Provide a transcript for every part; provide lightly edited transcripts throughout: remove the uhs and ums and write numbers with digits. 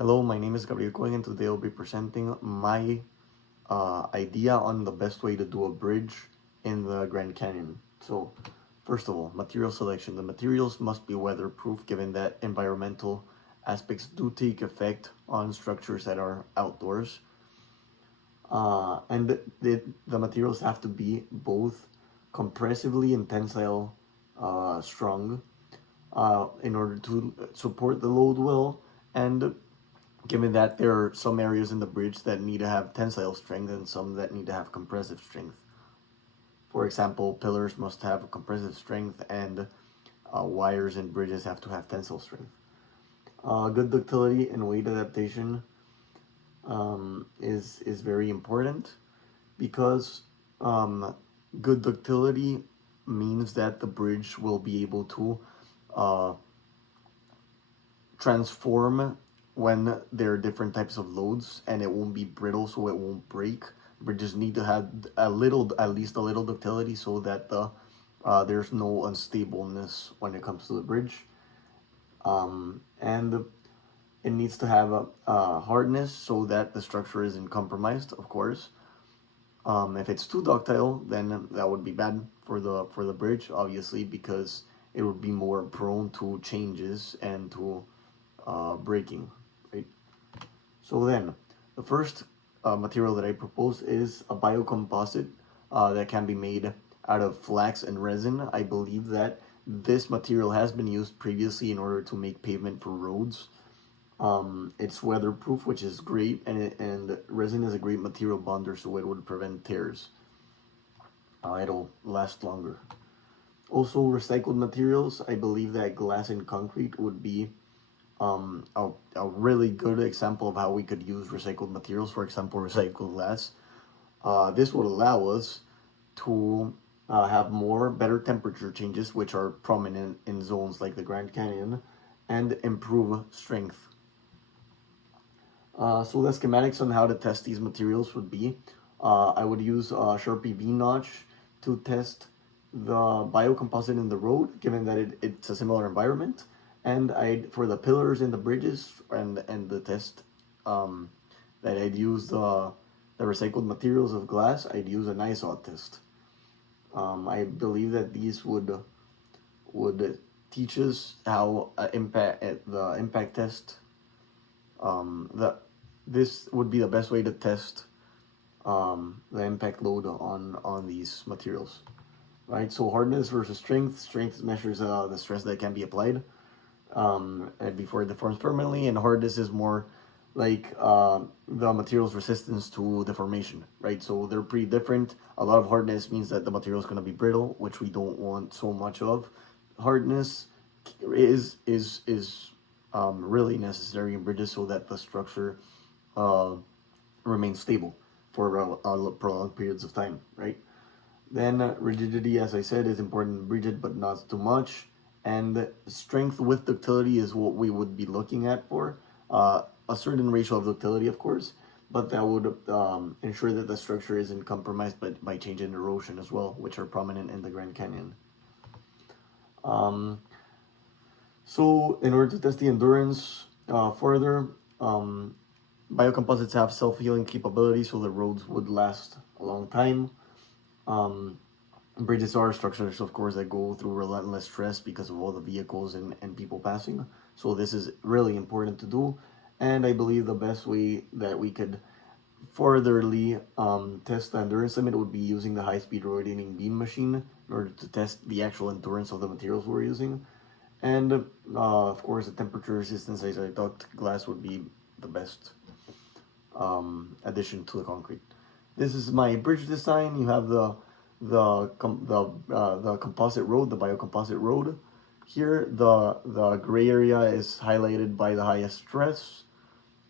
Hello, my name is Gabriel Cohen, and today I'll be presenting my idea on the best way to do a bridge in the Grand Canyon. So, first of all, material selection. The materials must be weatherproof given that environmental aspects do take effect on structures that are outdoors. And the materials have to be both compressively and tensile strong in order to support the load well, and given that there are some areas in the bridge that need to have tensile strength and some that need to have compressive strength. For example, pillars must have compressive strength, and wires and bridges have to have tensile strength. Good ductility and weight adaptation is very important because good ductility means that the bridge will be able to uh, transform when there are different types of loads, and it won't be brittle, so it won't break. Bridges need to have at least a little ductility, so that there's no unstableness when it comes to the bridge. And it needs to have a hardness so that the structure isn't compromised, of course. If it's too ductile, then that would be bad for the bridge, obviously, because it would be more prone to changes and to breaking, right? So then, the first material that I propose is a biocomposite that can be made out of flax and resin. I believe that this material has been used previously in order to make pavement for roads. It's weatherproof, which is great, and resin is a great material bonder, so it would prevent tears. It'll last longer. Also, recycled materials. I believe that glass and concrete would be a really good example of how we could use recycled materials. For example, recycled glass. This would allow us to have better temperature changes, which are prominent in zones like the Grand Canyon, and improve strength. So the schematics on how to test these materials would be, I would use a Sharpie V-notch to test the biocomposite in the road, given that it's a similar environment. And for the pillars and the bridges and the test, that I'd use the recycled materials of glass, I'd use an ISOT test. I believe that these would teach us how the impact test. This would be the best way to test the impact load on these materials, right? So hardness versus strength. Strength measures the stress that can be applied and before it deforms permanently, and hardness is more like the material's resistance to deformation, right? So they're pretty different. A lot of hardness means that the material is going to be brittle, which we don't want so much of. Hardness is really necessary in bridges so that the structure remains stable for prolonged periods of time, right? Then rigidity, as I said, is important, rigid but not too much. And strength with ductility is what we would be looking at for a certain ratio of ductility, of course, but that would ensure that the structure isn't compromised by change in erosion as well, which are prominent in the Grand Canyon. So in order to test the endurance further, biocomposites have self-healing capability, so the roads would last a long time. Bridges are structures, of course, that go through relentless stress because of all the vehicles and people passing. So this is really important to do. And I believe the best way that we could furtherly test the endurance limit would be using the high-speed rotating beam machine in order to test the actual endurance of the materials we're using. And of course, the temperature resistance, as I thought, glass would be the best addition to the concrete. This is my bridge design. You have the composite road, the biocomposite road. Here, the gray area is highlighted by the highest stress,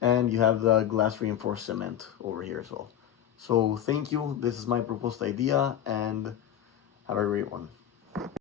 and you have the glass reinforced cement over here as well. So thank you. This is my proposed idea, and have a great one.